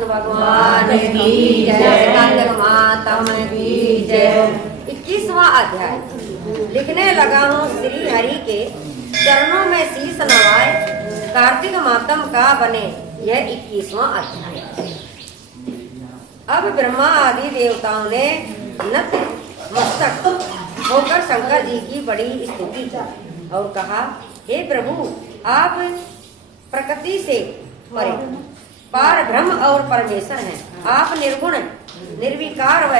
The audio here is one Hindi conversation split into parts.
विष्णु भगवान की जय, कालिका माता की जय। 21वां अध्याय। लिखने लगा हूँ श्री हरि के चरणों में शीश नवाए, कार्तिक मातम का बने यह 21वां अध्याय। अब ब्रह्मा आदि देवताओं ने नतमस्तक होकर शंकर जी की बड़ी स्तुति की और कहा, हे प्रभु, आप प्रकृति से परे पार ब्रह्म और परमेश्वर हैं। आप निर्गुण निर्विकार व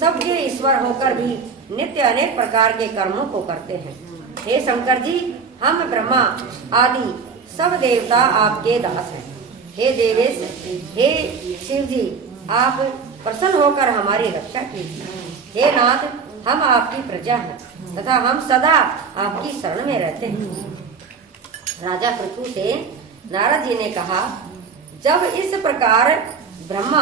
सबके ईश्वर होकर भी नित्य अनेक प्रकार के कर्मों को करते हैं। हे शंकर जी, हम ब्रह्मा आदि सब देवता आपके दास हैं। हे देवेश, हे शिव जी, आप प्रसन्न होकर हमारी रक्षा कीजिए। हे नाथ, हम आपकी प्रजा हैं तथा हम सदा आपकी शरण में रहते हैं। राजा पृथु से नारद जी ने कहा, जब इस प्रकार ब्रह्मा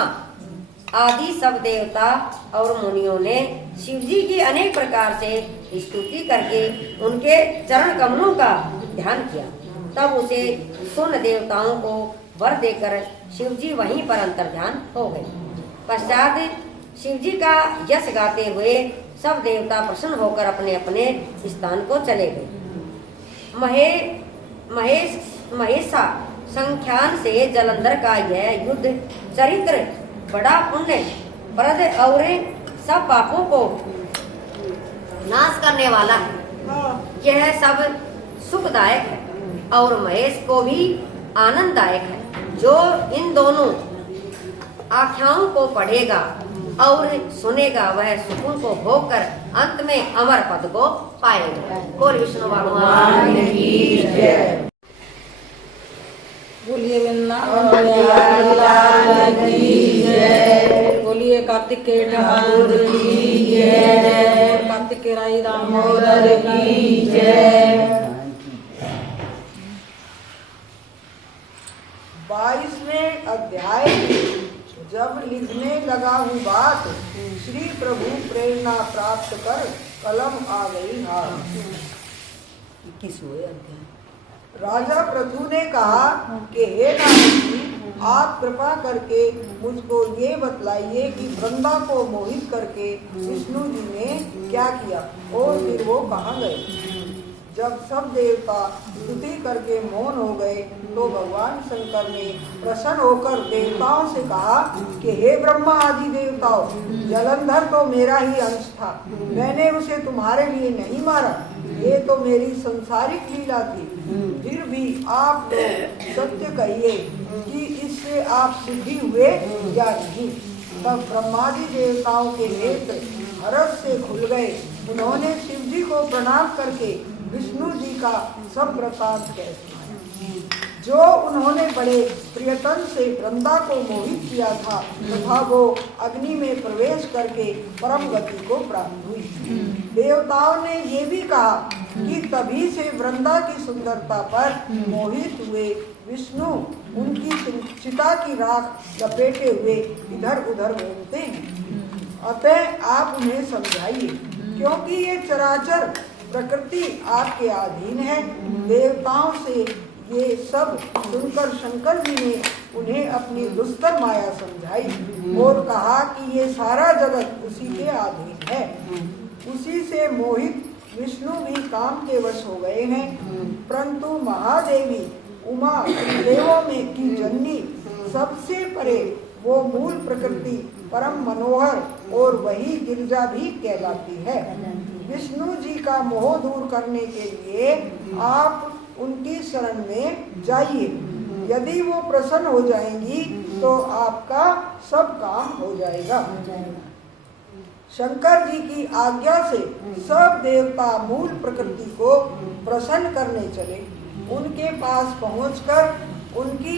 आदि सब देवता और मुनियों ने शिव जी की अनेक प्रकार से स्तुति करके उनके चरण कमलों का ध्यान किया, तब उसे सुन देवताओं को वर देकर शिव जी वहीं पर अंतर्ध्यान हो गए। पश्चात शिव जी का यश गाते हुए सब देवता प्रसन्न होकर अपने अपने स्थान को चले गए। महेशा संख्यान से जलंधर का यह युद्ध चरित्र बड़ा पुण्य प्रद और सब पापों को नाश करने वाला है। यह सब सुखदायक है और महेश को भी आनंददायक है। जो इन दोनों आख्याओं को पढ़ेगा और सुनेगा वह सुकून को भोग कर अंत में अमर पद को पाएगा। बोल विष्णु भगवान की जय। बोलिए वृंदावन लाल की जय। बोलिए कार्तिक के ठाकुर की जय। कार्तिक के राई दामोदर की जय। 22वें अध्याय। जब लिखने लगा हूँ बात, श्री प्रभु प्रेरणा प्राप्त कर कलम आ गई हाथ। 21वें अध्याय। राजा पृथु ने कहा कि हे नारद जी, आप कृपा करके मुझको ये बतलाइए कि वृंदा को मोहित करके विष्णु जी ने क्या किया और फिर वो कहाँ गए। जब सब देवता स्तुति करके मौन हो गए तो भगवान शंकर ने प्रसन्न होकर देवताओं से कहा कि हे ब्रह्मा आदि देवताओं, जलंधर तो मेरा ही अंश था, मैंने उसे तुम्हारे लिए नहीं मारा, ये तो मेरी संसारिक लीला थी। फिर भी आप लोग सत्य कहिए कि इससे आप सिद्धि हुए या नहीं। तब ब्रह्मादि देवताओं के नेत्र हर्ष से खुल गए। उन्होंने शिव जी को प्रणाम करके विष्णु जी का सब वृतांत कह सुनाया। जो उन्होंने बड़े प्रियतन से वृंदा को मोहित किया था तथा वो अग्नि में प्रवेश करके परम गति को प्राप्त हुई। देवताओं ने ये भी कहा कि तभी से वृंदा की सुंदरता पर मोहित हुए विष्णु उनकी चिता की राख लपेटे हुए इधर उधर घूमते हैं। अतः आप उन्हें समझाइए, क्योंकि ये चराचर प्रकृति आपके अधीन है। देवताओं से ये सब सुनकर शंकर जी ने उन्हें अपनी दुस्तर माया समझाई और कहा कि ये सारा जगत उसी के अधीन है। उसी से मोहित विष्णु भी काम के वश हो गए हैं। परंतु महादेवी उमा देवों में की जननी सबसे परे वो मूल प्रकृति परम मनोहर और वही गिरजा भी कहलाती है। विष्णु जी का मोह दूर करने के लिए आप उनकी शरण में जाइए। यदि वो प्रसन्न हो जाएंगी तो आपका सब काम हो जाएगा। शंकर जी की आज्ञा से सब देवता मूल प्रकृति को प्रसन्न करने चले। उनके पास पहुंचकर उनकी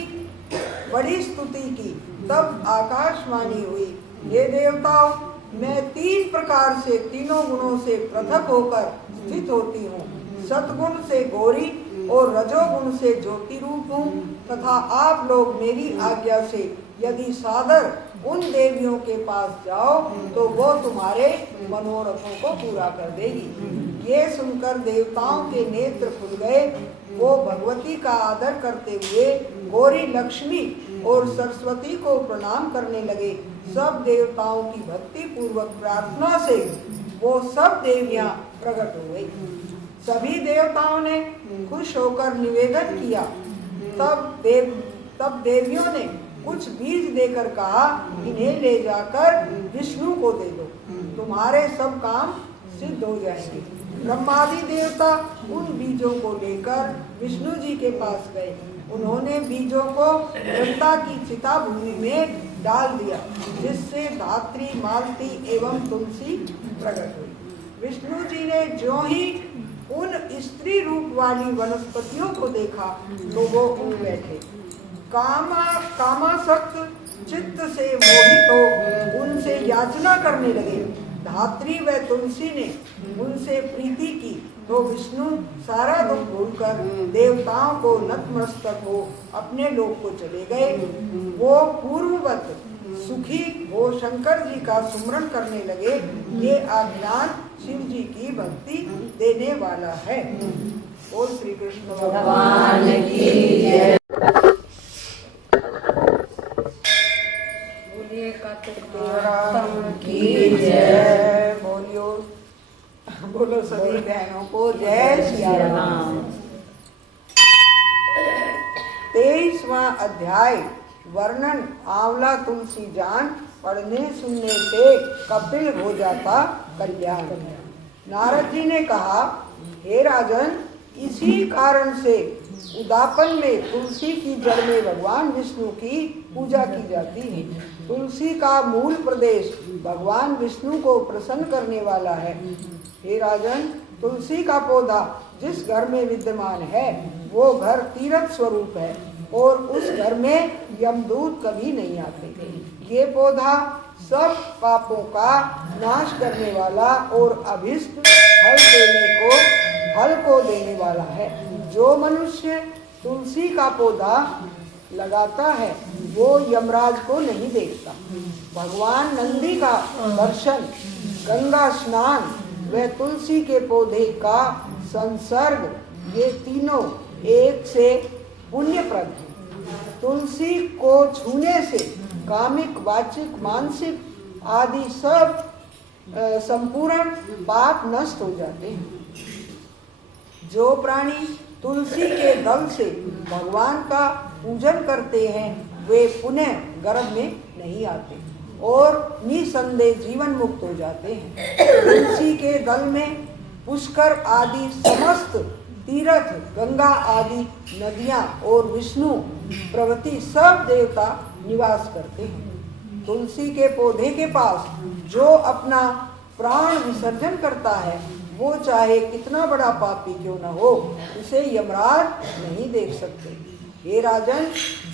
बड़ी स्तुति की। तब आकाशवाणी हुई, हे देवताओं, मैं 3 प्रकार से तीनों गुणों से पृथक होकर स्थित होती हूँ। सतगुण से गौरी और रजोगुण से ज्योति रूप हूँ तथा आप लोग मेरी आज्ञा से यदि सादर उन देवियों के पास जाओ तो वो तुम्हारे मनोरथों को पूरा कर देगी। ये सुनकर देवताओं के नेत्र खुल गए। वो भगवती का आदर करते हुए गौरी लक्ष्मी और सरस्वती को प्रणाम करने लगे। सब देवताओं की भक्ति पूर्वक प्रार्थना से वो सब देवियां प्रकट हो गई। सभी देवताओं ने खुश होकर निवेदन किया। तब देवियों ने कुछ बीज देकर कहा, इन्हें ले जाकर विष्णु को दे दो, तुम्हारे सब काम सिद्ध हो जाएंगे। ब्रह्मादि देवता उन बीजों को लेकर विष्णु जी के पास गए। उन्होंने बीजों को वृंदा की चिता भूमि में डाल दिया, जिससे धात्री, मालती एवं तुलसी प्रकट हुई। विष्णु जी ने जो ही उन स्त्री रूप वाली वनस्पतियों को देखा तो वो उठ बैठे। कामासक्त चित्त से मोहित हो उनसे याचना करने लगे। धात्री व तुलसी ने उनसे प्रीति की तो विष्णु सारा दुख भूलकर देवताओं को नतमस्तक हो अपने लोक को चले गए। वो पूर्ववत सुखी वो शंकर जी का सुमरन करने लगे। ये आज्ञान शिव जी की भक्ति देने वाला है। ओ श्री कृष्ण भगवान की जय। बोलिए कार्तिक की जय। बोलो सभी बहनों को जय श्री राम। 23वां अध्याय वर्णन आंवला तुलसी जान पढ़ने सुनने से कपिल हो जाता कल्याण। नारद जी ने कहा, हे राजन, इसी कारण से उदापन में तुलसी की जड़ में भगवान विष्णु की पूजा की जाती है। तुलसी का मूल प्रदेश भगवान विष्णु को प्रसन्न करने वाला है। हे राजन, तुलसी का पौधा जिस घर में विद्यमान है वो घर तीर्थ स्वरूप है और उस घर में यमदूत कभी नहीं आते। ये पौधा सब पापों का नाश करने वाला और अभिष्ट फल को देने वाला है। जो मनुष्य तुलसी का पौधा लगाता है वो यमराज को नहीं देखता। भगवान नंदी का दर्शन, गंगा स्नान व तुलसी के पौधे का संसर्ग, ये तीनों एक से पुण्यप्रद है। तुलसी को छूने से कामिक, वाचिक, मानसिक आदि सब संपूर्ण पाप नष्ट हो जाते हैं। जो प्राणी तुलसी के दल से भगवान का पूजन करते हैं वे पुनः गर्भ में नहीं आते और निसंदेह जीवन मुक्त हो जाते हैं। तुलसी के दल में पुष्कर आदि समस्त तीर्थ, गंगा आदि नदियां और विष्णु प्रभृति सब देवता निवास करते हैं। तुलसी के पौधे के पास जो अपना प्राण विसर्जन करता है वो चाहे कितना बड़ा पापी क्यों न हो, उसे यमराज नहीं देख सकते। हे राजन,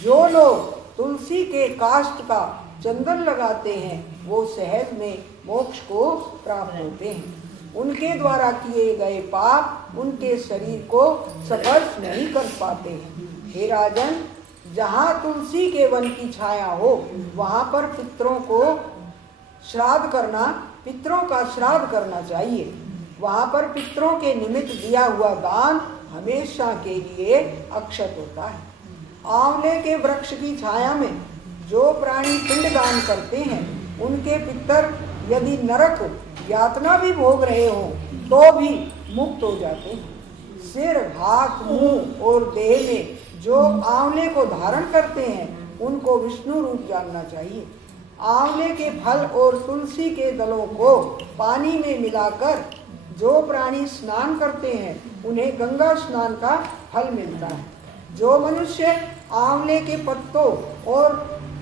जो लोग तुलसी के काष्ठ का चंदन लगाते हैं वो सहज में मोक्ष को प्राप्त होते हैं। उनके द्वारा किए गए पाप उनके शरीर को स्पर्श नहीं कर पाते हैं। हे राजन, जहाँ तुलसी के वन की छाया हो वहाँ पर पितरों का श्राद्ध करना चाहिए। वहाँ पर पितरों के निमित्त दिया हुआ दान हमेशा के लिए अक्षत होता है। आंवले के वृक्ष की छाया में जो प्राणी पिंड दान करते हैं उनके पितर यदि नरक यातना भी भोग रहे हो तो भी मुक्त हो जाते हैं। सिर, हाथ, मुंह और देह में जो आंवले को धारण करते हैं उनको विष्णु रूप जानना चाहिए। आंवले के फल और तुलसी के दलों को पानी में मिलाकर जो प्राणी स्नान करते हैं उन्हें गंगा स्नान का फल मिलता है। जो मनुष्य आंवले के पत्तों और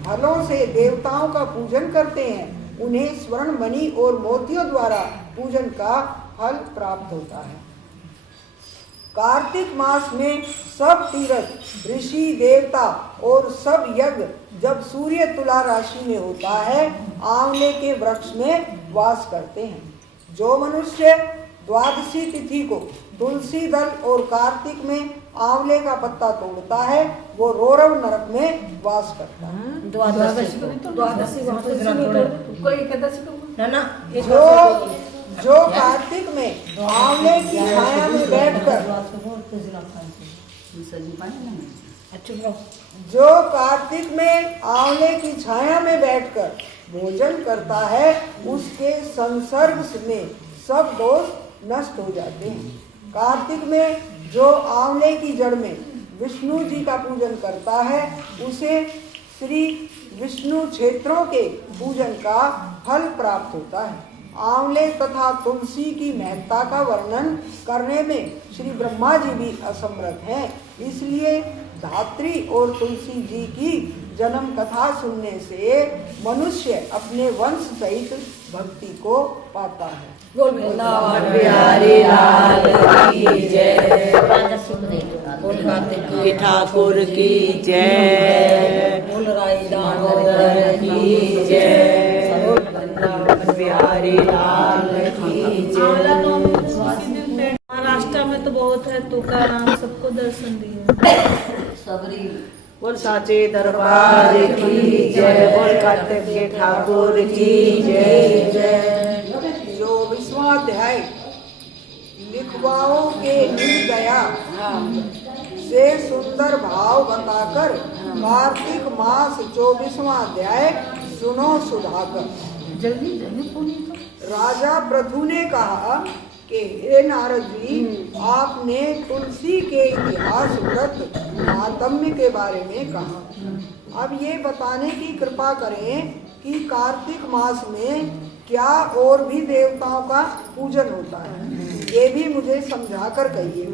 फलों से देवताओं का पूजन करते हैं उन्हें स्वर्ण, मणि और मोतियों द्वारा पूजन का फल प्राप्त होता है। कार्तिक मास में सब तीर्थ, ऋषि, देवता और सब यज्ञ जब सूर्य तुला राशि में होता है आंवले के वृक्ष में वास करते हैं। जो मनुष्य द्वादशी तिथि को तुलसी दल और कार्तिक में आंवले का पत्ता तोड़ता है वो रौरव नरक में वास करता है। जो कार्तिक में आंवले की छाया में बैठकर जो कार्तिक में आंवले की छाया में बैठकर भोजन करता है उसके संसर्ग में सब दोष नष्ट हो जाते हैं। कार्तिक में जो आंवले की जड़ में विष्णु जी का पूजन करता है उसे श्री विष्णु क्षेत्रों के पूजन का फल प्राप्त होता है। आंवले तथा तुलसी की महत्ता का वर्णन करने में श्री ब्रह्मा जी भी असमर्थ हैं। इसलिए धात्री और तुलसी जी की जन्म कथा सुनने से मनुष्य अपने वंश सहित भक्ति को पाता है। बोल वृंदावन बिहारी लाल की जय, बोल कार्तिक ठाकुर की जय, बोल राई दामोदर की जय, बोल वृंदावन बिहारी लाल की जय। महाराष्ट्र में तो बहुत है, तुकाराम सबको दर्शन दिए। बोल साचे दरबार की जय, बोल कार्तिक ठाकुर की जय जय। 24वां अध्याय लिखवाओं के मिल गया से सुंदर भाव बताकर कार्तिक मास 24वां अध्याय सुनो सुधाकर। राजा पृथु ने कहा कि हे नारद जी, आपने तुलसी के इतिहास व्रत महात्म्य के बारे में कहा। अब ये बताने की कृपा करें कि कार्तिक मास में क्या और भी देवताओं का पूजन होता है, ये भी मुझे समझा कर कहिए।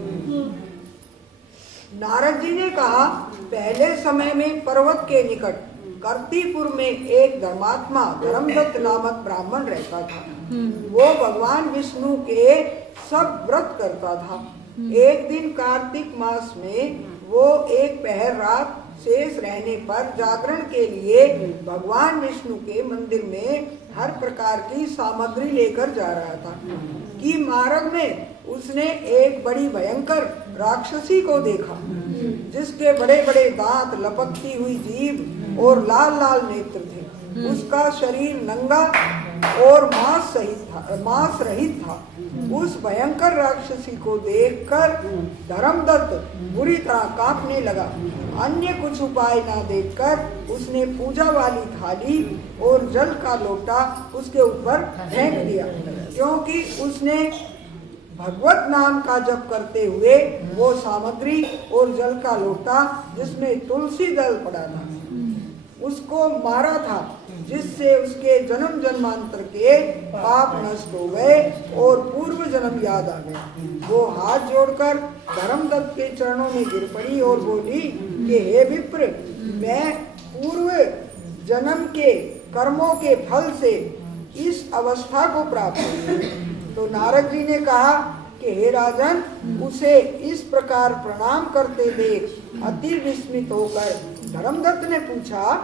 नारद जी ने कहा, पहले समय में पर्वत के निकट कर्तीपुर में एक धर्मात्मा धर्मदत्त नामक ब्राह्मण रहता था। वो भगवान विष्णु के सब व्रत करता था। एक दिन कार्तिक मास में वो एक पहर रात शेष रहने पर जागरण के लिए भगवान विष्णु के मंदिर में हर प्रकार की सामग्री लेकर जा रहा था कि मार्ग में उसने एक बड़ी भयंकर राक्षसी को देखा, जिसके बड़े बड़े दांत, लपकती हुई जीभ और लाल लाल नेत्र थे। उसका शरीर नंगा और मांस रहित था। उस भयंकर राक्षसी को देखकर धर्मदत्त बुरी तरह कांपने लगा। अन्य कुछ उपाय न देखकर उसने पूजा वाली थाली और जल का लोटा उसके ऊपर फेंक दिया, क्योंकि उसने भगवत नाम का जप करते हुए वो सामग्री और जल का लोटा जिसमें तुलसी दल पड़ा था उसको मारा था, जिससे उसके जन्म जन्मांतर के पाप नष्ट हो गए और पूर्व जन्म याद आ गए। वो हाथ जोड़कर धर्मदत्त के चरणों में गिर पड़ी और बोली कि हे विप्र, मैं पूर्व जन्म के कर्मों के फल से इस अवस्था को प्राप्त हुई। तो नारद जी ने कहा कि हे राजन, उसे इस प्रकार प्रणाम करते देख अति विस्मित होकर धर्मदत्त ने पूछा,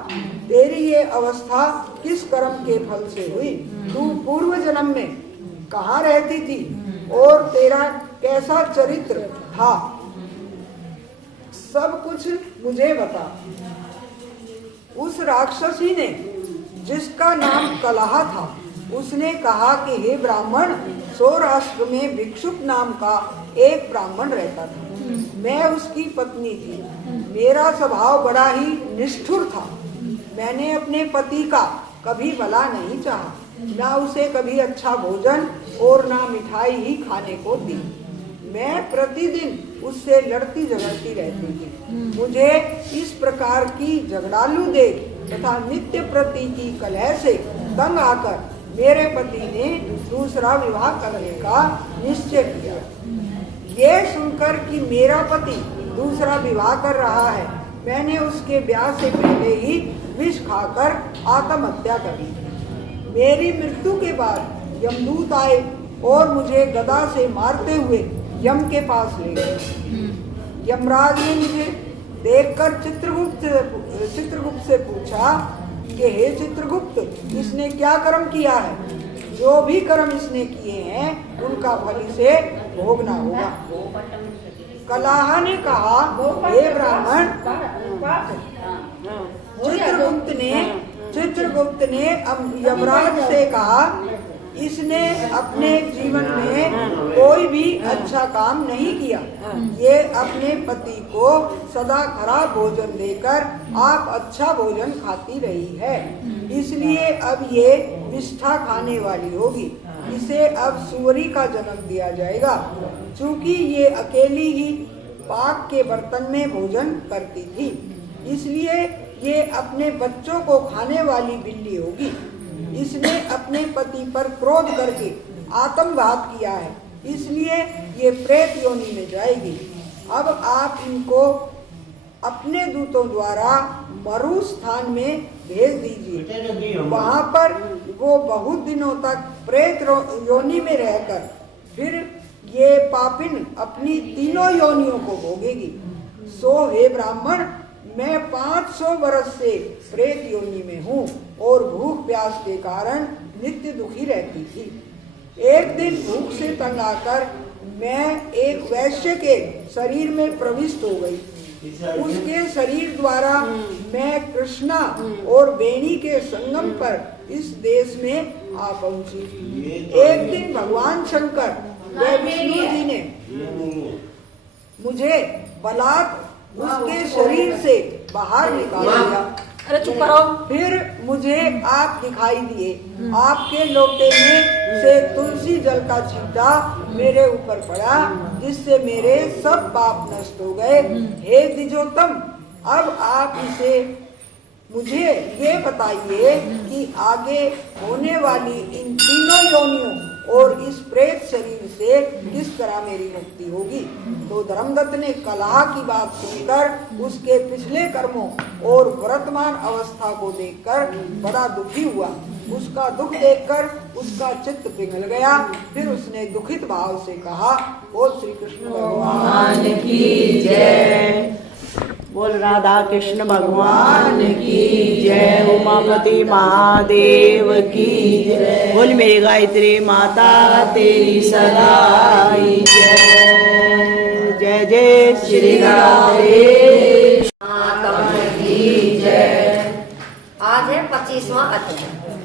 तेरी ये अवस्था किस कर्म के फल से हुई? तू पूर्व जन्म में कहाँ रहती थी और तेरा कैसा चरित्र था? सब कुछ मुझे बता। उस राक्षसी ने, जिसका नाम कलहा था, उसने कहा कि हे ब्राह्मण, सौराष्ट्र में भिक्षुक नाम का एक ब्राह्मण रहता था। मैं उसकी पत्नी थी। मेरा स्वभाव बड़ा ही निष्ठुर था। मैंने अपने पति का कभी भला नहीं चाहा, ना उसे कभी अच्छा भोजन और ना मिठाई ही खाने को दी। मैं प्रतिदिन उससे लड़ती झगड़ती रहती थी। मुझे इस प्रकार की झगड़ालू देख तथा नित्य प्रति की कलह से तंग आकर मेरे पति ने दूसरा विवाह करने का निश्चय किया। ये सुनकर कि मेरा पति दूसरा विवाह कर रहा है, मैंने उसके ब्याह से पहले ही विष खाकर आत्महत्या कर ली। मेरी मृत्यु के बाद यमदूत आए और मुझे गदा से मारते हुए यम के पास ले गए। यमराज ने मुझे देखकर चित्रगुप्त से पूछा कि हे चित्रगुप्त, इसने क्या कर्म किया है? जो भी कर्म इसने किए हैं उनका फल इसे भोगना होगा। कलहा ने कहा, हे ब्राह्मण, चित्रगुप्त ने यमराज से कहा, इसने अपने जीवन में कोई भी अच्छा काम नहीं किया। ये अपने पति को सदा खराब भोजन देकर आप अच्छा भोजन खाती रही है, इसलिए अब ये विष्ठा खाने वाली होगी। इसे अब सुअरी का जन्म दिया जाएगा, क्योंकि ये अकेली ही पाक के बर्तन में भोजन करती थी, इसलिए ये अपने बच्चों को खाने वाली बिल्ली होगी। इसने अपने पति पर क्रोध करके आत्मघात किया है, इसलिए ये प्रेत योनि में जाएगी। अब आप इनको अपने दूतों द्वारा मरु स्थान में भेज दीजिए। वहाँ पर वो बहुत दिनों तक प्रेत योनि में रहकर फिर ये पापिन अपनी तीनों योनियों को भोगेगी। सो हे ब्राह्मण, मैं 500 वर्ष से प्रेत योनि में हूँ और भूख प्यास के कारण नित्य दुखी रहती थी। एक दिन भूख से तंग आकर मैं एक वैश्य के शरीर में प्रविष्ट हो गई। उसके शरीर द्वारा मैं कृष्णा और बेणी के संगम पर इस देश में आ पहुंची। एक दिन भगवान शंकर व विष्णु जी ने मुझे बलात् उसके शरीर से बाहर निकाल दिया। अरे चुप करो। फिर मुझे आप दिखाई दिए। आपके लोटे में से तुलसी जल का छींटा मेरे ऊपर पड़ा, जिससे मेरे सब पाप नष्ट हो गए। हे द्विजोत्तम, अब आप इसे मुझे ये बताइए कि आगे होने वाली इन तीनों योनियों और इस प्रेत शरीर से किस तरह मेरी मुक्ति होगी। तो धर्मदत्त ने कलह की बात सुनकर उसके पिछले कर्मों और वर्तमान अवस्था को देखकर बड़ा दुखी हुआ। उसका दुख देखकर उसका चित्त पिघल गया। फिर उसने दुखित भाव से कहा, बोल श्री कृष्ण भगवान की जय। बोल राधा कृष्ण भगवान की जय। उमापति महादेव की जय। बोल मेरी गायत्री माता तेरी सदाई जय। जय जय श्री राधे की जय। आज है 25वां अध्याय।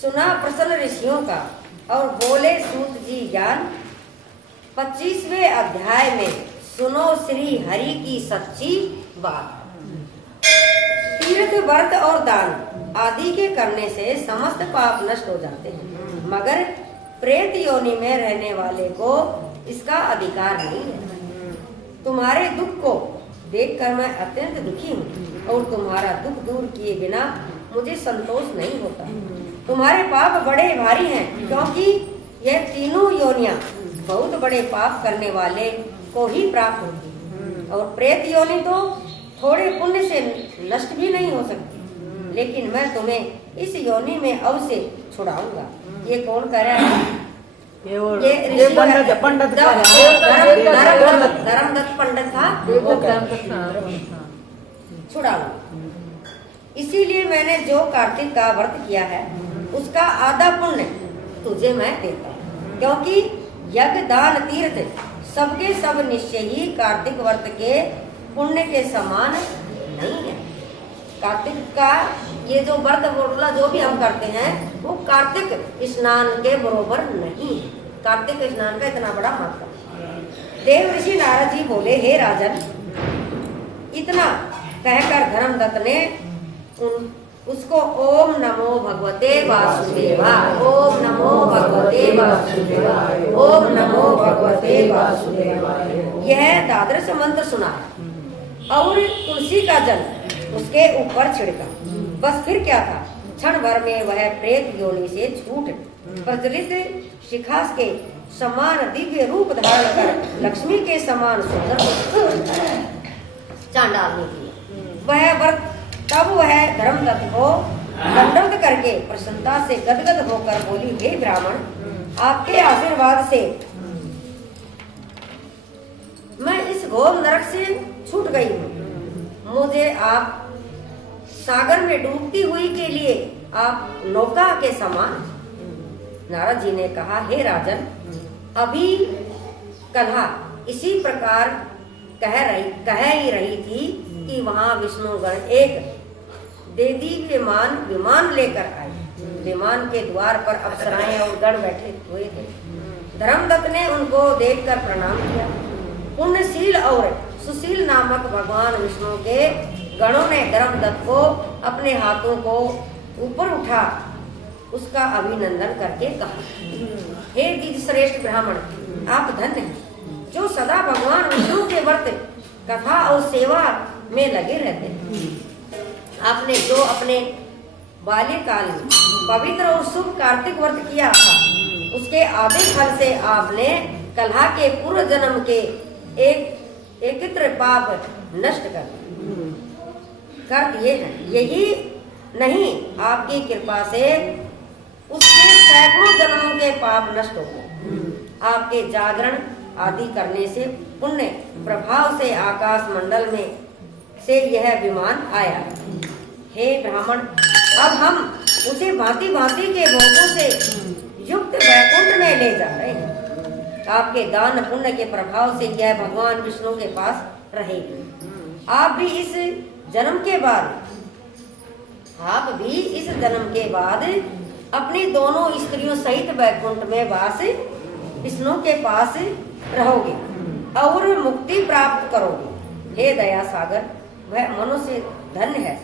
सुना प्रसन्न ऋषियों का और बोले सूत जी ज्ञान। 25वें अध्याय में सुनो श्री हरि की सच्ची बात। तीर्थ व्रत और दान आदि के करने से समस्त पाप नष्ट हो जाते हैं, मगर प्रेत योनि में रहने वाले को इसका अधिकार नहीं है। तुम्हारे दुख को देखकर मैं अत्यंत दुखी हूँ और तुम्हारा दुख दूर किए बिना मुझे संतोष नहीं होता। तुम्हारे पाप बड़े भारी हैं, क्योंकि यह तीनों योनियां बहुत बड़े पाप करने वाले को ही प्राप्त होती है, और प्रेत योनि तो थोड़े पुण्य से नष्ट भी नहीं हो सकती। लेकिन मैं तुम्हें इस योनि में अवश्य छुड़ाऊंगा। ये कौन कह रहा है? ये पंडित धर्मदत्त पंडित था। छुड़ाऊंगा। इसीलिए मैंने जो कार्तिक का व्रत किया है उसका आधा पुण्य तुझे मैं देता हूँ, क्योंकि यज्ञ दान तीर्थ सबके सब निश्चय ही कार्तिक व्रत के पुण्य के समान नहीं है। कार्तिक का ये जो व्रत बोला जो भी हम करते हैं वो कार्तिक स्नान के बरोबर नहीं है। कार्तिक स्नान का इतना बड़ा महत्व। देव ऋषि नारद जी बोले, हे राजन, इतना कहकर धर्मदत्त ने उसको ओम नमो भगवते वासुदेवाय, ओम नमो भगवते वासुदेवाय, ओम नमो भगवते वासुदेवाय यह द्वादश मंत्र सुनाया और तुलसी का जल उसके ऊपर छिड़का। बस फिर क्या था, क्षण भर में वह प्रेत योनि से छूट प्रज्वलित शिखा के समान दिव्य रूप धारण कर लक्ष्मी के समान सुंदर चांडाल निकली। वह व्रत तब वह धर्मदत्त को दंडवत करके प्रसन्नता से गदगद होकर बोली, हे ब्राह्मण, आपके आशीर्वाद से मैं इस घोर नरक से छूट गई हूँ। मुझे आप सागर में डूबती हुई के लिए आप नौका के समान। नारद जी ने कहा, हे राजन, अभी कन्हा इसी प्रकार कह ही रही थी कि वहां विष्णुगण एक देदीप्यमान विमान लेकर आए। विमान के द्वार पर अप्सराएं और गण बैठे हुए थे। धर्मदत्त ने उनको देखकर प्रणाम किया। पुण्यशील और सुशील नामक भगवान विष्णु के गणों ने धर्मदत्त को अपने हाथों को ऊपर उठा उसका अभिनंदन करके कहा, हे द्विज श्रेष्ठ ब्राह्मण, आप धन्य हैं जो सदा भगवान विष्णु के व्रत कथा और सेवा में लगे रहते हैं। आपने जो अपने बाल्यकाल में पवित्र और शुभ कार्तिक व्रत किया था, उसके आदि फल से आपने कलहा के पूर्व जन्म के एकत्र पाप नष्ट कर दिए हैं। यही नहीं, आपकी कृपा से उसके सैकड़ों जन्मों के पाप नष्ट हो गए। आपके जागरण आदि करने से पुण्य प्रभाव से आकाश मंडल में से यह विमान आया। हे ब्राह्मण, अब हम उसे भांति भांति के भोगों से युक्त वैकुंठ में ले जा रहे हैं। आपके दान पुण्य के प्रभाव से यह भगवान विष्णु के पास रहेगी। आप भी इस जन्म के बाद अपनी दोनों स्त्रियों सहित वैकुंठ में वास विष्णु के पास रहोगे और मुक्ति प्राप्त करोगे। हे दया सागर, वह मनुष्य धन्य है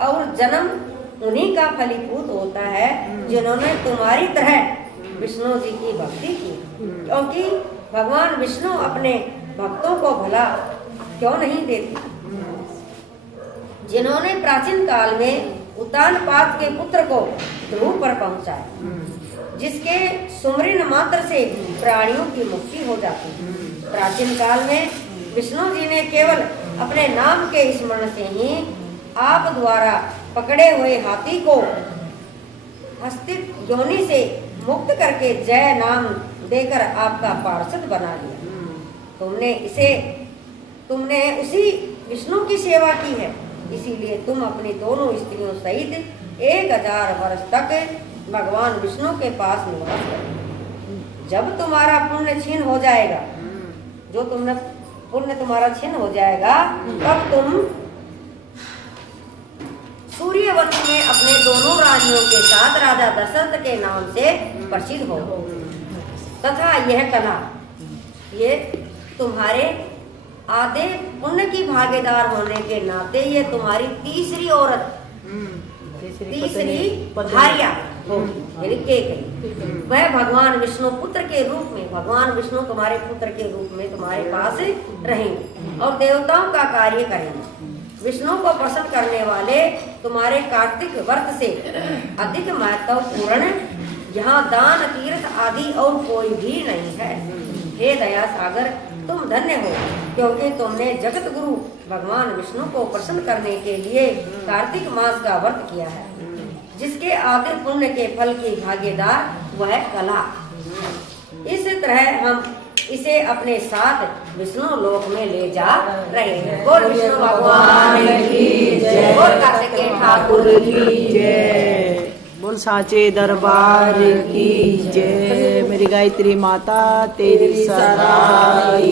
और जन्म उन्हीं का फलीभूत होता है जिन्होंने तुम्हारी तरह विष्णु जी की भक्ति की, क्योंकि भगवान विष्णु अपने भक्तों को भला क्यों नहीं देते। जिन्होंने प्राचीन काल में उतानपाद के पुत्र को ध्रुव पर पहुंचाया, जिसके सुमरन मात्र से प्राणियों की मुक्ति हो जाती है। प्राचीन काल में विष्णु जी ने केवल अपने नाम के स्मरण से ही आप द्वारा पकड़े हुए हाथी को हस्तित योनि से मुक्त करके जय नाम देकर आपका पार्षद बना लिया। तुमने उसी विष्णु की सेवा की है, इसीलिए तुम अपनी दोनों स्त्रियों सहित 1000 वर्ष तक भगवान विष्णु के पास निवास करो। जब तुम्हारा पुण्य क्षीण हो जाएगा, पुण्य तुम्हारा क्षीण हो जाएगा, तब तुम सूर्य वंश में अपने दोनों रानियों के साथ राजा दशरथ के नाम से प्रसिद्ध हो तथा यह कला ये तुम्हारे आधे पुण्य की भागीदार होने के नाते ये तुम्हारी तीसरी औरत तीसरी भार्या होगी, वह भगवान विष्णु पुत्र के रूप में, भगवान विष्णु तुम्हारे पुत्र के रूप में तुम्हारे पास रहेंगे और देवताओं का कार्य करेंगे। विष्णु को प्रसन्न करने वाले तुम्हारे कार्तिक व्रत से अधिक महत्वपूर्ण यहाँ दान तीर्थ आदि और कोई भी नहीं है। हे दया सागर, तुम धन्य हो, क्योंकि तुमने जगत गुरु भगवान विष्णु को प्रसन्न करने के लिए कार्तिक मास का व्रत किया है, जिसके आदि पुण्य के फल की भागीदार वह कला। इस तरह हम इसे अपने साथ विष्णु लोक में ले जा रहे हैं। बोल विष्णु भगवान की जय, बोल कार्तिकेय ठाकुर की जय, बोल साचे दरबार की जय। मेरी गायत्री माता तेरी सहाय।